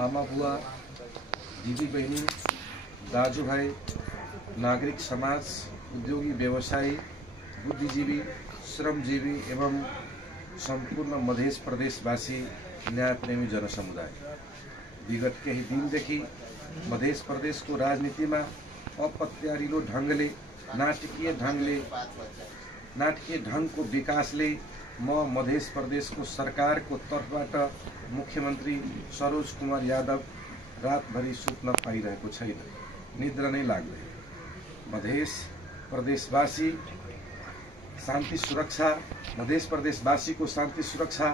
आमा बुवा, दिदी बहिनी, दाजुभाइ, नागरिक समाज, उद्योगी व्यवसायी, बुद्धिजीवी, श्रमजीवी एवं सम्पूर्ण मध्य प्रदेशवासी न्यायप्रेमी जनसमुदाय, विगत केही दिनदेखि मध्य प्रदेशको राजनीतिमा अपत्यारिलो ढङ्गले नाटकीय ढङ्गको विकासले म मध्य प्रदेशको सरकारको तर्फबाट मुख्यमन्त्री सरोज कुमार यादव रातभरि सुत्न पाइरहेको छैन, निद्रा नै लाग्दैन। मध्य प्रदेशवासी शान्ति सुरक्षा, मध्य प्रदेशवासीको शान्ति सुरक्षा,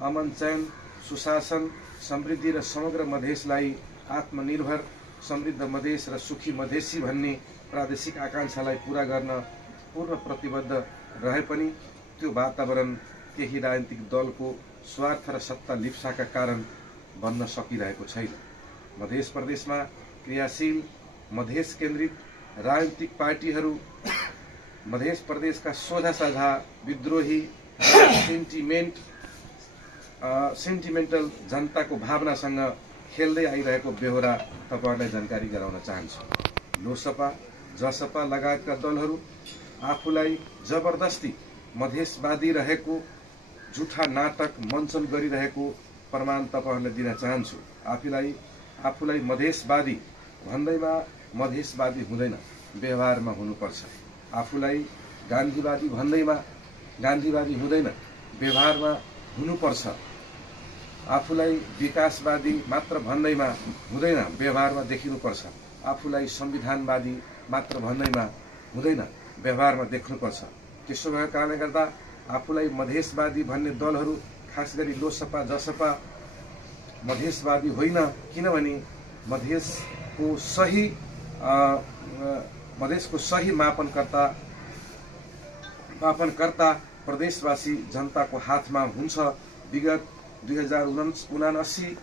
अमन चयन, सुशासन, समृद्धि र समग्र मधेसलाई आत्मनिर्भर समृद्ध मधेस र सुखी मधेसी भन्ने प्रादेशिक आकांक्षालाई पूरा गर्न पूर्ण प्रतिबद्ध रहे पनि त्यो वातावरण केही राजनीतिक दलको स्वार्थ र सत्ता लिप्साका कारण बन्न सकिरहेको छैन। मध्य प्रदेशमा क्रियाशील मधेस केन्द्रित राजनीतिक पार्टीहरू मध्य प्रदेशका सोझा साझा विद्रोही सेन्टिमेन्टल जनताको भावनासँग खेल्दै आइरहेको बेहोरा तपाईहरुलाई जानकारी गराउन चाहन्छु। लोसपा, जसपा लगायतका दलहरू आफूलाई जबरदस्ती मधेसवादी रहेको झुठा नाटक मञ्चन गरिरहेको प्रमाण तपाईहरुलाई दिन चाहन्छु। आफूलाई मधेसवादी भन्दैमा मधेसवादी हुँदैन, व्यवहारमा हुनुपर्छ। आफूलाई गान्धीवादी भन्दैमा गान्धीवादी हुँदैन, व्यवहारमा हुनुपर्छ। आफूलाई विकासवादी मात्र भन्दैमा हुँदैन, व्यवहारमा देखिनुपर्छ। आफूलाई संविधानवादी मात्र भन्दैमा हुँदैन, व्यवहारमा देख्नुपर्छ। त्यसो भएको कारणले गर्दा आफूलाई मधेसवादी भन्ने दलहरू, खास गरी लोसपा, जसपा मधेसवादी होइन, किनभने मधेसको सही मापनकर्ता प्रदेशवासी जनताको हातमा हुन्छ। विगत 2079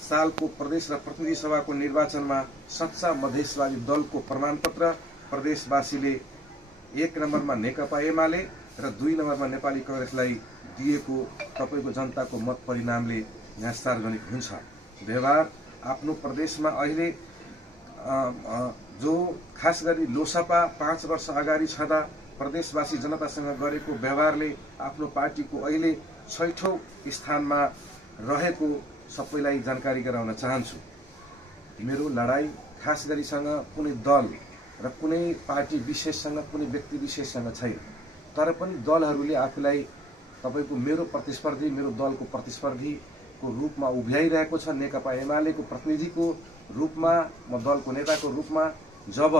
सालको प्रदेश र प्रतिनिधि सभाको निर्वाचनमा सच्चा मधेसवादी दलको प्रमाणपत्र प्रदेशवासीले 1 नम्बरमा नेकपा एमाले र 2 नम्बरमा नेपाली कांग्रेसलाई दिएको तपाईको जनताको मत परिणामले यहाँ सार्वजनिक हुन्छ। व्यवहार आफ्नो प्रदेशमा अहिले जो खास गरी लोसपा 5 वर्ष अगाडि छँदा प्रदेशवासी जनतासँग गरेको व्यवहारले आफ्नो पार्टीको अहिले 6औं स्थानमा रहेको सबैलाई जानकारी गराउन चाहन्छु। मेरो लडाई खास गरीसँग कुनै दल र कुनै पार्टी विशेषसँग, कुनै व्यक्ति विशेषसँग छैन। तर पनि दलहरूले आफूलाई तपाईको मेरो प्रतिस्पर्धी, मेरो दलको प्रतिस्पर्धीको रूपमा उभ्याइरहेको छ। नेकपा एमालेको प्रतिनिधिको रूपमा, म दलको नेताको रूपमा जब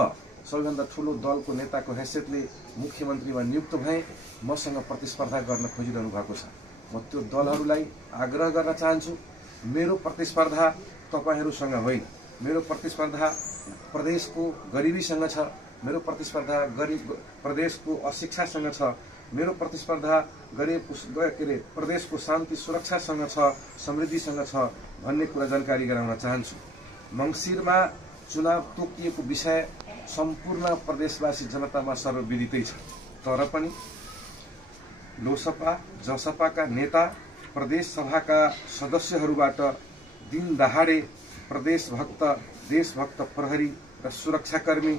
सबैभन्दा ठूलो दलको नेताको हैसियतले मुख्यमन्त्रीमा नियुक्त भए, मसँग प्रतिस्पर्धा गर्न खोजिरहनु भएको छ। म त्यो दलहरूलाई आग्रह गर्न चाहन्छु, मेरो प्रतिस्पर्धा तपाईहरुसँग होइन, मेरो प्रतिस्पर्धा प्रदेशको गरिबीसँग छ, मेरो प्रतिस्पर्धा प्रदेशको अशिक्षासँग छ, मेरो प्रतिस्पर्धा प्रदेशको शान्ति सुरक्षासँग छ, समृद्धिसँग छ भन्ने कुरा जानकारी गराउन चाहन्छु। मंसिरमा चुनाव तोकिएको विषय सम्पूर्ण प्रदेशवासी जनतामा सर्वविदितै छ। तर पनि लोसपा, जसपाका नेता, प्रदेश सभाका सदस्यहरूबाट दिन दहाडे प्रदेशभक्त, देशभक्त प्रहरी र सुरक्षाकर्मी,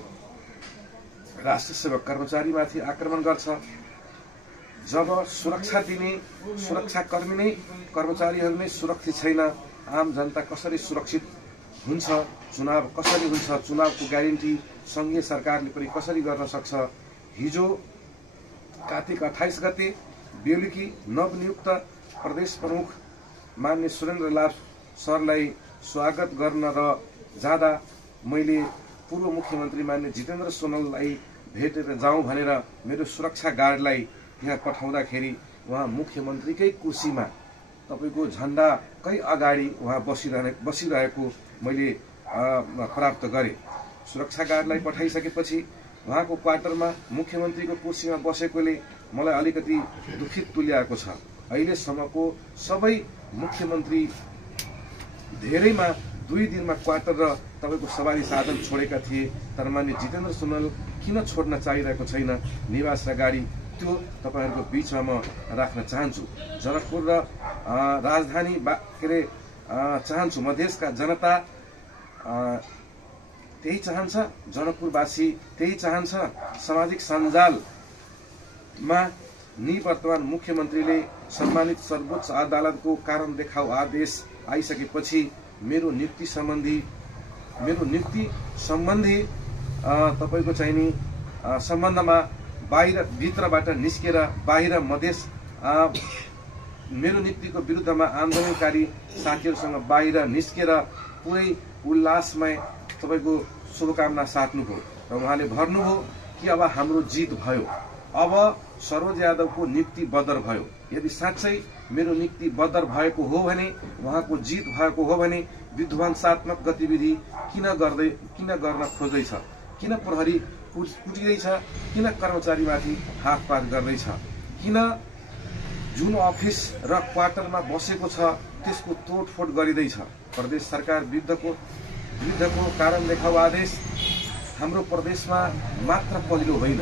राष्ट्र सेवक कर्मचारीमाथि आक्रमण गर्छ। जब सुरक्षा दिने सुरक्षाकर्मी नै, कर्मचारीहरू नै सुरक्षित छैन, आम जनता कसरी सुरक्षित हुन्छ? चुनाव कसरी हुन्छ? चुनावको ग्यारेन्टी संघीय सरकारले पनि कसरी गर्न सक्छ? हिजो कार्तिक 28 गते बेलुकी नवनियुक्त प्रदेश प्रमुख मान्य सुरेन्द्र लाल सरलाई स्वागत गर्न र जाँदा मैले पूर्व मुख्यमन्त्री मान्य जितेन्द्र सोनललाई भेटेर जाउँ भनेर मेरो सुरक्षा गार्डलाई यहाँ पठाउँदाखेरि उहाँ मुख्यमन्त्रीकै कुर्सीमा तपाईको झण्डाकै अगाडि उहाँ बसिरहेको मैले प्राप्त गरे। सुरक्षा गार्डलाई पठाइसकेपछि उहाँको क्वार्टरमा मुख्यमन्त्रीको कुर्सीमा बसेकोले मलाई अलिकति दुखित तुल्याएको छ। अहिलेसम्मको सबै मुख्यमन्त्री धेरैमा 2 दिनमा क्वार्टर र तपाईको सवारी साधन छोडेका थिए, तर मान्य जितेन्द्र सोनल किन छोड्न चाहिरहेको छैन निवास र गाडी, त्यो तपाईहरुको बीचमा म राख्न चाहन्छु। जनकपुर र राजधानी चाहन्छु। मधेसका जनता त्यही चाहन्छ, जनकपुरवासी त्यही चाहन्छ। सामाजिक सञ्जालमा निवर्तमान मुख्यमन्त्रीले सम्मानित सर्वोच्च अदालतको कारण देखाउ आदेश आइसकेपछि मेरो नियुक्ति सम्बन्धी तपाईको चाहिँ नि सम्बन्धमा बाहिर भित्रबाट निस्केर बाहिर मधेस मेरो नियुक्तिको विरुद्धमा आन्दोलनकारी साथीहरूसँग बाहिर निस्केर पुरै उल्लासमय तपाईको शुभकामना साट्नुभयो र उहाँले भन्नुभयो कि अब हाम्रो जित भयो, अब सरोज यादवको नियुक्ति बदर भयो। यदि साँच्चै मेरो नियुक्ति बदर भएको हो भने, उहाँको जित भएको हो भने विध्वंसात्मक गतिविधि किन गर्न खोज्दैछ, किन प्रहरी कुटिँदैछ, किन कर्मचारीमाथि हातपात गर्दैछ, किन जुन अफिस र क्वार्टरमा बसेको छ त्यसको तोडफोड गरिँदैछ। प्रदेश सरकार विरुद्धको कारण देखाउ आदेश हाम्रो प्रदेशमा मात्र पहिलो होइन,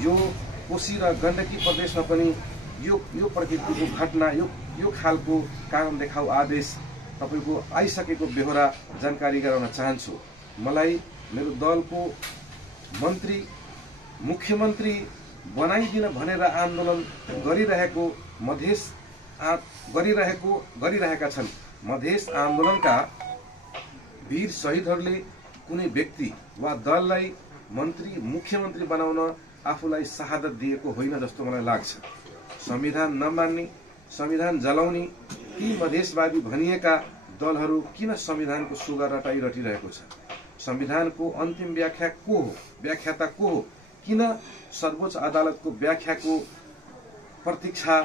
यो कोशी र गण्डकी प्रदेशमा पनि यो प्रकृतिको घटना यो खालको कारण देखाउ आदेश तपाईको आइसकेको बेहोरा जानकारी गराउन चाहन्छु। मलाई मेरो दलको मन्त्री मुख्यमन्त्री बनाइदिन भनेर आन्दोलन गरिरहेका छन्। मधेस आन्दोलनका वीर शहीदहरूले कुनै व्यक्ति वा दललाई मन्त्री मुख्यमन्त्री बनाउन आफूलाई शहादत दिएको होइन जस्तो मलाई लाग्छ। संविधान नमान्ने, संविधान जलाउने ती मधेसवादी भनिएका दलहरू किन संविधानको सुगा रटाइरहेको छ? संविधानको अन्तिम व्याख्याता को हो? किन सर्वोच्च अदालतको व्याख्याको प्रतीक्षा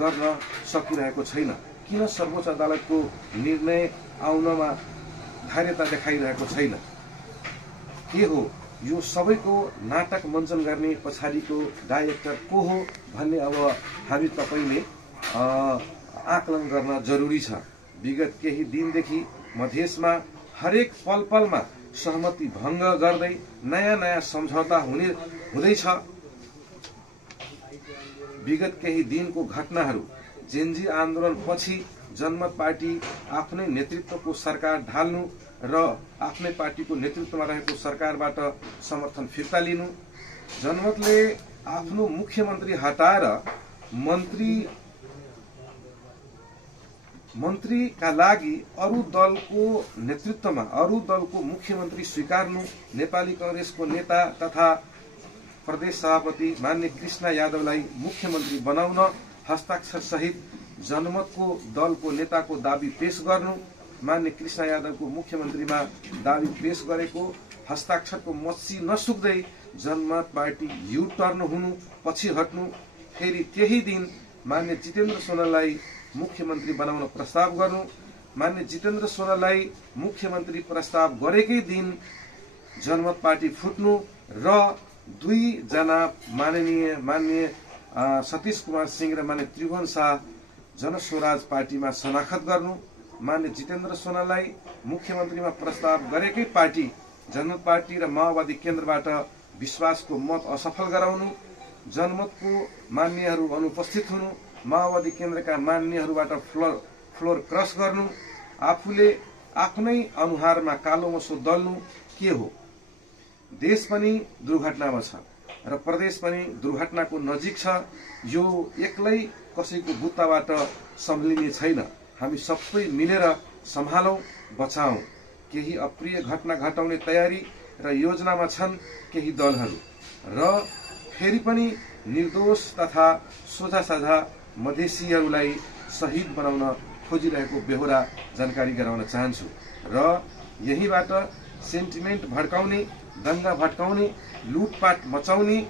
गर्न सकिरहेको छैन? किन सर्वोच्च अदालतको निर्णय आउनमा धैर्यता देखाइरहेको छैन? के हो यो सबैको नाटक मञ्चन गर्ने पछाडिको डाइरेक्टर को हो भन्ने अब हामी तपाईले आकलन गर्न जरुरी छ। विगत केही दिनदेखि मधेसमा हरेक पलमा सहमति भङ्ग गर्दै नयाँ सम्झौता हुँदैछ। विगत केही दिनको घटनाहरू जेन्जी आन्दोलन पछि जनमत पार्टी आफ्नै नेतृत्वको सरकार ढाल्नु र आफ्नै पार्टीको नेतृत्वमा रहेको सरकारबाट समर्थन फिर्ता लिनु, जनमतले आफ्नो मुख्यमन्त्री हटाएर मन्त्रीका लागि अरू दलको नेतृत्वमा अरू दलको मुख्यमन्त्री स्वीकार्नु, नेपाली कांग्रेसको नेता तथा प्रदेश सभापति मान्य कृष्ण यादवलाई मुख्यमन्त्री बनाउन हस्ताक्षर सहित जनमतको दलको नेताको दाबी पेश गर्नु, मान्य कृष्ण यादवको मुख्यमन्त्रीमा दाबी पेश गरेको हस्ताक्षरको मस्सी नसुक्दै जनमत पार्टी यु टर्न हुनु, पछि हट्नु, फेरि त्यही दिन मान्य जितेन्द्र सोनालाई मुख्यमन्त्री बनाउन प्रस्ताव गर्नु, मान्य जितेन्द्र सोनालाई मुख्यमन्त्री प्रस्ताव गरेकै दिन जनमत पार्टी फुट्नु र दुई जना मान्य सतीश कुमार सिंह र मान्य त्रिभुवन शाह जनस्वराज पार्टीमा शनाखत गर्नु, मान्य जितेन्द्र सोनालाई मुख्यमन्त्रीमा प्रस्ताव गरेकै पार्टी जनमत पार्टी र माओवादी केन्द्रबाट विश्वासको मत असफल गराउनु, जनमतको मान्यहरू अनुपस्थित हुनु, माओवादी केन्द्रका मान्यहरूबाट फ्लोर क्रस गर्नु, आफूले आफ्नै अनुहारमा कालो मसो दल्नु के हो? देश पनि दुर्घटनामा छ र प्रदेश पनि दुर्घटनाको नजिक छ। यो एक्लै कसैको बुत्ताबाट सम्हालिने छैन। हामी सबै मिलेर सम्हालौं, बचाऔं। केही अप्रिय घटना घटाउने तयारी र योजनामा छन् केही दलहरू र फेरि पनि निर्दोष तथा सोझा साझा मधेसीहरूलाई शहीद बनाउन खोजिरहेको बेहोरा जानकारी गराउन चाहन्छु र यहीबाट सेन्टिमेन्ट भड्काउने, दंगा भड्काउने, लुटपाट मचाउने,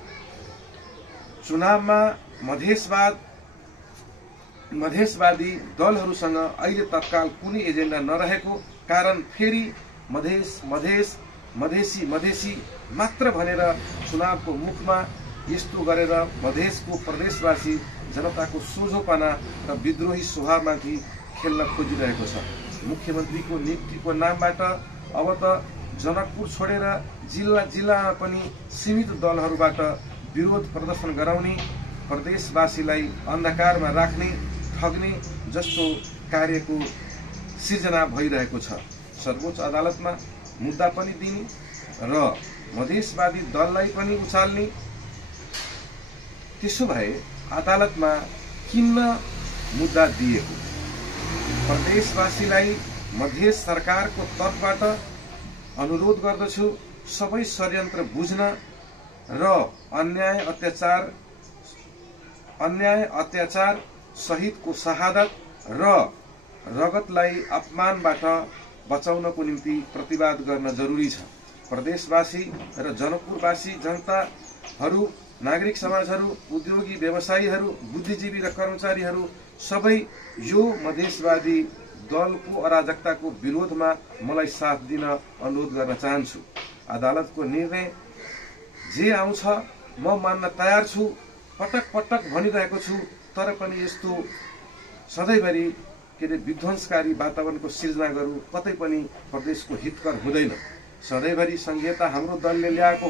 चुनावमा मधेसवादी दलहरूसँग अहिले तत्काल कुनै एजेन्डा नरहेको कारण फेरि मधेसी मात्र भनेर चुनावको मुखमा यस्तो गरेर मधेसको प्रदेशवासी जनताको सोझोपना र विद्रोही स्वभावमाथि खेल्न खोजिरहेको छ। मुख्यमन्त्रीको नियुक्तिको नामबाट अब त जनकपुर छोडेर जिल्लामा पनि सीमित दलहरूबाट विरोध प्रदर्शन गराउने, प्रदेशवासीलाई अन्धकारमा राख्ने, ठग्ने जस्तो कार्यको सिर्जना भइरहेको छ। सर्वोच्च अदालतमा मुद्दा पनि दिने र मधेसवादी दललाई पनि उचाल्ने। त्यसो भए अदालतमा किन मुद्दा दिएको? प्रदेशवासीलाई मधेस सरकारको तर्फबाट अनुरोध गर्दछु, सबै षड्यन्त्र बुझ्न र अन्याय अत्याचार शहीदको शहादत र रगतलाई अपमानबाट बचाउनको निम्ति प्रतिवाद गर्न जरुरी छ। प्रदेशवासी र जनकपुरवासी जनताहरू, नागरिक समाजहरू, उद्योगी व्यवसायीहरू, बुद्धिजीवी र कर्मचारीहरू सबै यो मधेसवादी दलको अराजकताको विरोधमा मलाई साथ दिन अनुरोध गर्न चाहन्छु। अदालतको निर्णय जे आउँछ म मान्न तयार छु। पटक पटक भनिरहेको छु, तर पनि यस्तो सधैँभरि विध्वंसकारी वातावरणको सिर्जना गरू कतै पनि प्रदेशको हितकर हुँदैन। सधैँभरि संहिता हाम्रो दलले ल्याएको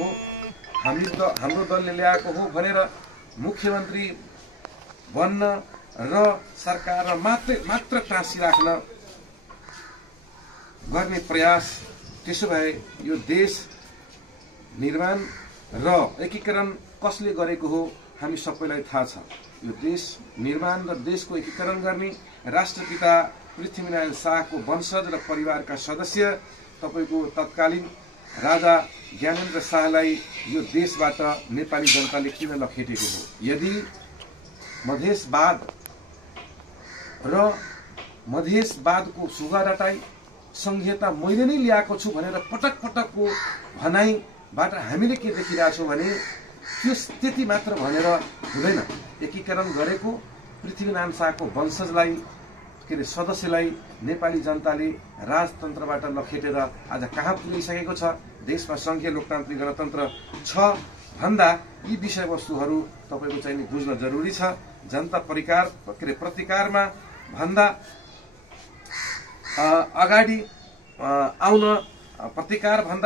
हो भनेर मुख्यमन्त्री बन्न र सरकारमा मात्र टाँसिराख्न गर्ने प्रयास। त्यसो भए यो देश निर्माण र एकीकरण कसले गरेको हो हामी सबैलाई थाहा छ। यो देश निर्माण र देशको एकीकरण गर्ने राष्ट्रपिता पृथ्वीनारायण शाहको वंशज र परिवारका सदस्य तपाईको तत्कालीन राजा ज्ञानेन्द्र शाहलाई यो देशबाट नेपाली जनताले किन लखेटेको हो? यदि मधेसवाद र मधेसवादको सुगारटाई संहिता मैले नै ल्याएको छु भनेर पटक पटकको भनाइबाट हामीले के देखिरहेछौँ भने त्यो त्यति मात्र भनेर हुँदैन। एकीकरण गरेको पृथ्वीनारायण शाहको वंशजलाई सदस्यलाई नेपाली जनताले राजतन्त्रबाट लखेटेर आज कहाँ पुगिसकेको छ? देशमा संघीय लोकतान्त्रिक गणतन्त्र छ भन्दा यी विषयवस्तुहरू तपाईको चाहिँ बुझ्न जरुरी छ। जनता प्रतिकारमा भन्दा अगाडि आउन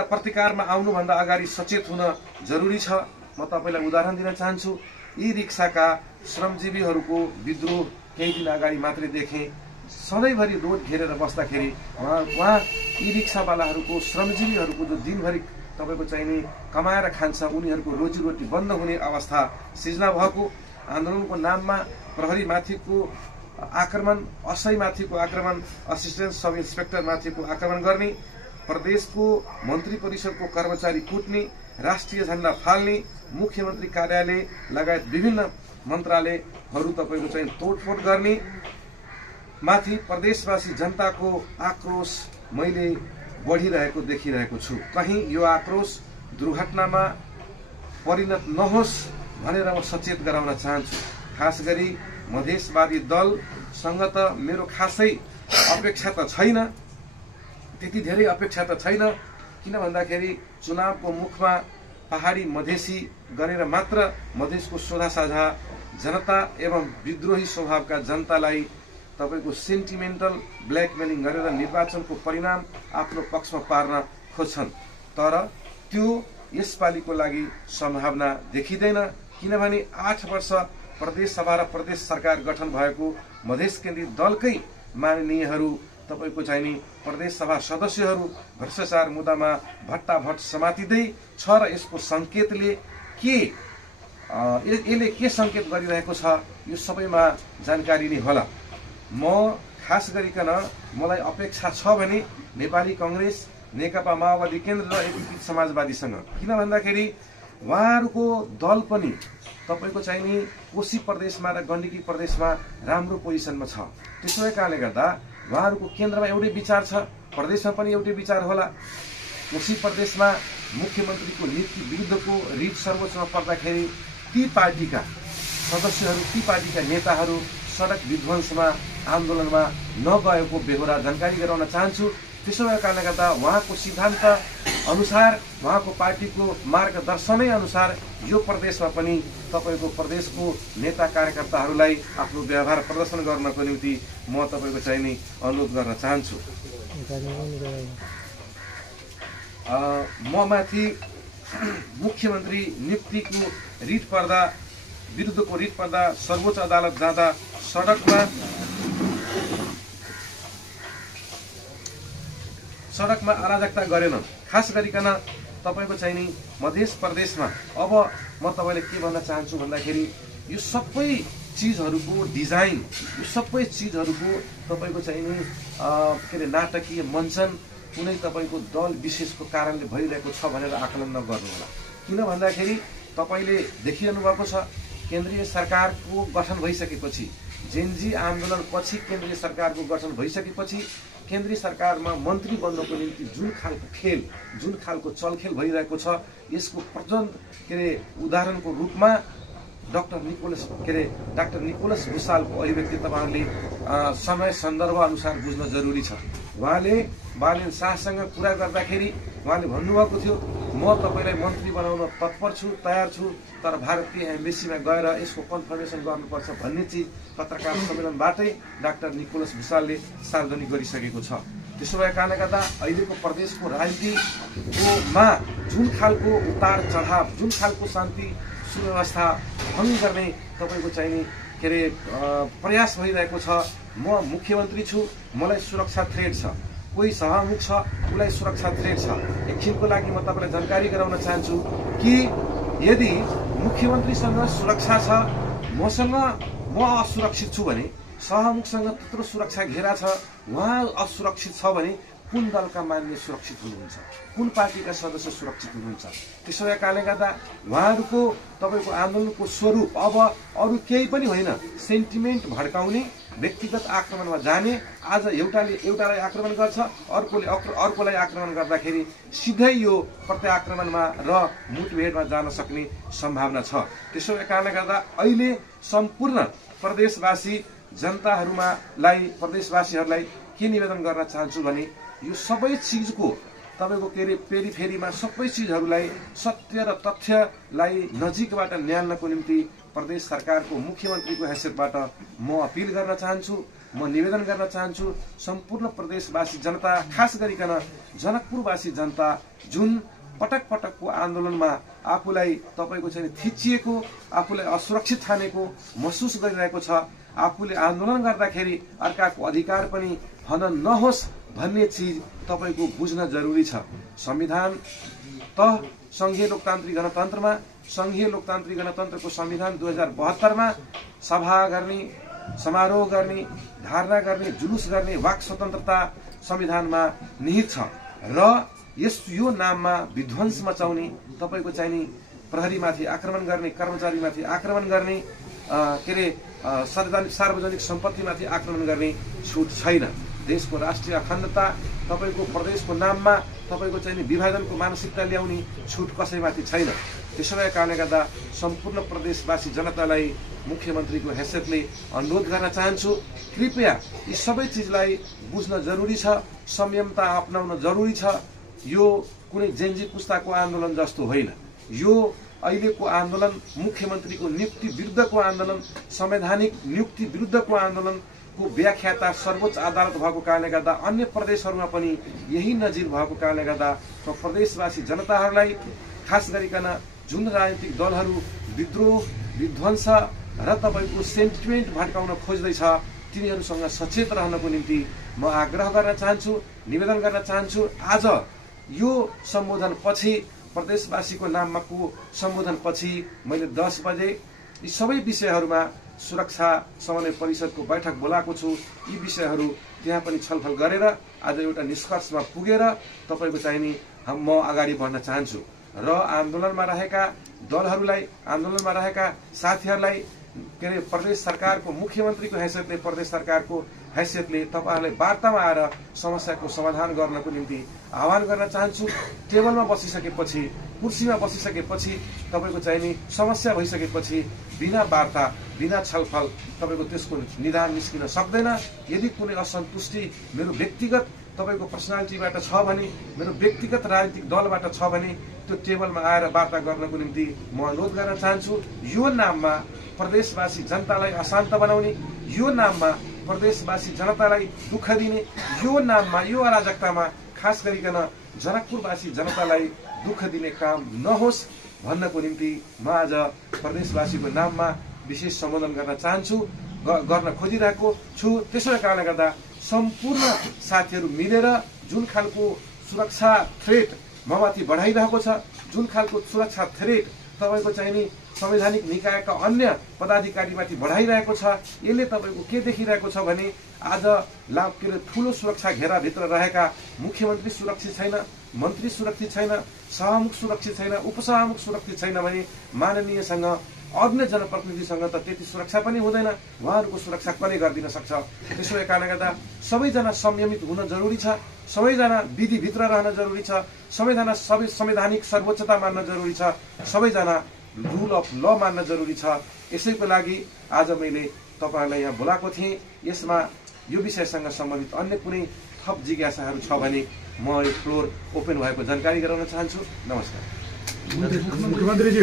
प्रतिकारमा आउनुभन्दा अगाडि सचेत हुन जरुरी छ। म तपाईलाई उदाहरण दिन चाहन्छु। यी रिक्साका श्रमजीवीहरूको विद्रोह केही दिन अगाडि मात्रै देखेँ। सधैँभरि रोड घेरेर बस्दाखेरि वहाँ यी रिक्सावालाहरूको श्रमजीवीहरूको जो दिनभरि तपाईको चाहिँ नि कमाएर खान्छ उनीहरूको रोजीरोटी बन्द हुने अवस्था सिर्जना भएको। आन्दोलनको नाममा प्रहरीमाथिको आक्रमण, असैमाथिको आक्रमण, असिस्टेन्ट सब इन्सपेक्टर माथिको आक्रमण गर्ने, प्रदेशको मन्त्री परिषदको कर्मचारी कुट्ने, राष्ट्रिय झण्डा फाल्ने, मुख्यमन्त्री कार्यालय लगायत विभिन्न मन्त्रालयहरू तपाईको चाहिँ तोडफोड गर्ने माथि प्रदेशवासी जनताको आक्रोश मैले बढिरहेको देखिरहेको छु। कहीं यो आक्रोश दुर्घटनामा परिणत नहोस् भनेर म सचेत गराउन चाहन्छु। खास गरी मधेसवादी दलसँग त मेरो खासै अपेक्षा त छैन, त्यति धेरै अपेक्षा त छैन। किन भन्दाखेरि चुनावको मुखमा पहाडी मधेसी गरेर मात्र मधेसको सोधा साझा जनता एवं विद्रोही स्वभावका जनतालाई तपाईको सेन्टिमेन्टल ब्ल्याकमेलिङ गरेर निर्वाचनको परिणाम आफ्नो पक्षमा पार्न खोज्छन्। तर त्यो यसपालिको लागि सम्भावना देखिँदैन। किनभने 8 वर्ष प्रदेश सभा र प्रदेश सरकार गठन भएको मधेस केन्द्रित दलकै माननीयहरू तपाईको चाहिँ नि प्रदेश सभा सदस्यहरू भ्रष्टाचार मुद्दामा भट्टाभट समातिँदै छ र यसको संकेतले यसले के संकेत गरिरहेको छ यो सबैमा जानकारी नै होला। म खास गरिकन मलाई अपेक्षा छ भने नेपाली कांग्रेस, नेकपा माओवादी केन्द्र र एकीकृत समाजवादीसँग। किन भन्दाखेरि उहाँहरूको दल पनि तपाईको चाहिँ नि कोशी प्रदेशमा र गण्डकी प्रदेशमा राम्रो पोजिसनमा छ। त्यसो भएकाले गर्दा उहाँहरूको केन्द्रमा एउटै विचार छ, प्रदेशमा पनि एउटै विचार होला। कोशी प्रदेशमा मुख्यमन्त्रीको नीति विरुद्धको रिट सर्वोच्चमा पर्दाखेरि ती पार्टीका सदस्यहरू, ती पार्टीका नेताहरू सडक विध्वंसमा आन्दोलनमा नगएको बेहोरा जानकारी गराउन चाहन्छु। त्यसो भएका कारणले गर्दा उहाँको सिद्धान्त अनुसार, उहाँको पार्टीको मार्गदर्शनै अनुसार यो प्रदेशमा पनि तपाईको प्रदेशको नेता कार्यकर्ताहरूलाई आफ्नो व्यवहार प्रदर्शन गर्नको निम्ति म तपाईको चाहिँ नि अनुरोध गर्न चाहन्छु। म माथि मुख्यमन्त्री नियुक्तिको रिट पर्दा विरुद्धको रिट पर्दा सर्वोच्च अदालत जाँदा सडकमा अराजकता गरेनन्। खास गरिकन तपाईको चाहिँ नि मध्य प्रदेशमा अब म तपाईलाई के भन्न चाहन्छु भन्दाखेरि यो सबै चीजहरूको डिजाइन, यो सबै चीजहरूको तपाईको चाहिँ नि के रे नाटकीय मञ्चन कुनै तपाईको दल विशेषको कारणले भइरहेको छ भनेर आकलन नगर्नु होला। किन भन्दाखेरि तपाईले देखिरहनु भएको छ केन्द्रीय सरकारको गठन भइसकेपछि, जेनजी आन्दोलन पछि केन्द्रीय सरकारको गठन भइसकेपछि केन्द्रीय सरकारमा मन्त्री बन्नको निम्ति जुन खालको खेल, जुन खालको चलखेल भइरहेको छ, यसको प्रचण्ड के रे उदाहरणको रूपमा डाक्टर निकोलस भुसालको अभिव्यक्ति तपाईहरुले समय सन्दर्भ अनुसार बुझ्न जरुरी छ। उहाँले बालेन शाहसँग कुरा गर्दाखेरि उहाँले भन्नुभएको थियो म तपाईलाई मन्त्री बनाउन तत्पर छु, तयार छु, तर भारतीय एम्बेसीमा गएर यसको कन्फर्मेसन गर्नुपर्छ भन्ने चिज पत्रकार सम्मेलनबाटै डाक्टर निकोलस भुसालले सार्वजनिक गरिसकेको छ। त्यसो भए कारणले गर्दा अहिलेको प्रदेशको राजनीतिमा जुन खालको उतार चढाव, जुन खालको शान्ति सुव्यवस्था भङ्ग गर्ने तपाईको चाहिँ नि के रे प्रयास भइरहेको छ। म मुख्यमन्त्री छु, मलाई सुरक्षा थ्रेट छ, कोही सभामुख छ उसलाई सुरक्षा थ्रेट छ। एकछिनको लागि म तपाईलाई जानकारी गराउन चाहन्छु कि यदि मुख्यमन्त्रीसँग सुरक्षा छ, म असुरक्षित छु भने, सभामुखसँग त्यत्रो सुरक्षा घेरा छ, उहाँ असुरक्षित छ भने कुन दलका मान्य सुरक्षित हुनुहुन्छ, कुन पार्टीका सदस्य सुरक्षित हुनुहुन्छ? त्यसो भए कारणले गर्दा उहाँहरूको तपाईको आन्दोलनको स्वरूप अब अरू केही पनि होइन, सेन्टिमेन्ट भड्काउने, व्यक्तिगत आक्रमणमा जाने। आज एउटालाई आक्रमण गर्छ, अर्कोलाई आक्रमण गर्दाखेरि सिधै यो प्रत्याक्रमणमा र मुठभेडमा जान सक्ने सम्भावना छ। त्यसो भए कारणले गर्दा अहिले सम्पूर्ण प्रदेशवासी प्रदेशवासीहरूलाई के निवेदन गर्न चाहन्छु भने यो सबै चिजको तपाईको के रे पेरिफेरीमा सबै चिजहरूलाई सत्य र तथ्यलाई नजिकबाट न्याल्नको निम्ति प्रदेश सरकारको मुख्यमन्त्रीको हैसियतबाट म अपिल गर्न चाहन्छु, म निवेदन गर्न चाहन्छु सम्पूर्ण प्रदेशवासी जनता, खास गरिकन जनकपुरवासी जनता जुन पटक पटकको आन्दोलनमा आफूलाई तपाईको चाहिँ थिचिएको, आफूलाई असुरक्षित ठानेको महसुस गरिरहेको छ, आफूले आन्दोलन गर्दाखेरि अर्काको अधिकार पनि हन नहोस् भन्ने चिज तपाईको बुझ्न जरुरी छ। संविधान त संघीय लोकतान्त्रिक गणतन्त्रको संविधान 2072 मा सभा गर्ने, समारोह गर्ने, धारणा गर्ने, जुलुस गर्ने वाक स्वतन्त्रता संविधानमा निहित छ र यो नाममा विध्वंस मचाउने, तपाईको चाहिँ नि प्रहरीमाथि आक्रमण गर्ने, कर्मचारीमाथि आक्रमण गर्ने, के रे सार्वजनिक सम्पत्तिमाथि आक्रमण गर्ने छुट छैन। देशको राष्ट्रिय अखण्डता, तपाईको प्रदेशको नाममा तपाईको चाहिँ नि विभाजनको मानसिकता ल्याउने छुट कसैमाथि छैन। त्यसो भए कारणले गर्दा सम्पूर्ण प्रदेशवासी जनतालाई मुख्यमन्त्रीको हैसियतले अनुरोध गर्न चाहन्छु, कृपया यी सबै चिजलाई बुझ्न जरुरी छ, संयमता अपनाउन जरुरी छ। यो कुनै जेनजी पुस्ताको आन्दोलन जस्तो होइन। यो अहिलेको आन्दोलन मुख्यमन्त्रीको नियुक्ति विरुद्धको आन्दोलन, संवैधानिक नियुक्ति विरुद्धको आन्दोलनको व्याख्याता सर्वोच्च अदालत भएको कारणले गर्दा अन्य प्रदेशहरूमा पनि यही नजिर भएको कारणले गर्दा प्रदेशवासी जनताहरूलाई, खास गरिकन जुन राजनीतिक दलहरू विद्रोह, विध्वंस र तपाईको सेन्टिमेन्ट भड्काउन खोज्दैछ तिनीहरूसँग सचेत रहनको निम्ति म आग्रह गर्न चाहन्छु, निवेदन गर्न चाहन्छु। आज यो सम्बोधन पछि, प्रदेशवासीको नाममाको सम्बोधन पछि मैले 10 बजे यी सबै विषयहरूमा सुरक्षा समन्वय परिषदको बैठक बोलाएको छु। यी विषयहरू त्यहाँ पनि छलफल गरेर आज एउटा निष्कर्षमा पुगेर तपाईको चाहिँ नि म अगाडि बढ्न चाहन्छु र आन्दोलनमा रहेका दलहरूलाई, आन्दोलनमा रहेका साथीहरूलाई के रे प्रदेश सरकारको मुख्यमन्त्रीको हैसियतले, प्रदेश सरकारको हैसियतले तपाईहरुलाई वार्तामा आएर समस्याको समाधान गर्नको निम्ति आह्वान गर्न चाहन्छु। टेबलमा बसिसकेपछि, कुर्सीमा बसिसकेपछि, तपाईको चाहिँ नि समस्या भइसकेपछि बिना वार्ता, बिना छलफल तपाईको त्यसको निदान निस्किन सक्दैन। यदि कुनै असन्तुष्टि मेरो व्यक्तिगत तपाईको पर्सनालिटीबाट छ भने, मेरो व्यक्तिगत राजनीतिक दलबाट छ भने त्यो टेबलमा आएर वार्ता गर्नको निम्ति म अनुरोध गर्न चाहन्छु। यो नाममा प्रदेशवासी जनतालाई अशान्त बनाउने, यो नाममा प्रदेशवासी जनतालाई दुःख दिने, यो नाममा, यो अराजकतामा खास गरिकन जनकपुरवासी जनतालाई दुःख दिने काम नहोस् भन्नको निम्ति म आज प्रदेशवासीको नाममा विशेष सम्बोधन गर्न चाहन्छु, गर्न खोजिरहेको छु। त्यसै कारणले गर्दा सम्पूर्ण साथीहरू मिलेर जुन खालको सुरक्षा थ्रेट ममाथि बढाइरहेको छ, जुन खालको सुरक्षा थ्रेट तपाईको चाहिँ नि संवैधानिक निकायका अन्य पदाधिकारीमाथि बढाइरहेको छ, यसले तपाईको के देखिरहेको छ भने आज ठूलो सुरक्षा घेराभित्र रहेका मुख्यमन्त्री सुरक्षित छैन, मन्त्री सुरक्षित छैन, सभामुख सुरक्षित छैन, उपसभामुख सुरक्षित छैन भने माननीयसँग अन्य जनप्रतिनिधिसँग त त्यति सुरक्षा पनि हुँदैन, उहाँहरूको सुरक्षा कसले गरिदिन सक्छ। त्यसो कारणले गर्दा सबैजना संयमित हुन जरुरी छ, सबैजना विधिभित्र रहन जरुरी छ, सबैजना संवैधानिक सर्वोच्चता मान्न जरुरी छ, सबैजना रुल अफ ल मान्न जरुरी छ। यसैको लागि आज मैले तपाईहरुलाई यहाँ बोलाएको थिएँ। यसमा यो विषयसँग सम्बन्धित अन्य कुनै थप जिज्ञासाहरू छ भने म यो फ्लोर ओपन भएको जानकारी गराउन चाहन्छु। नमस्कार।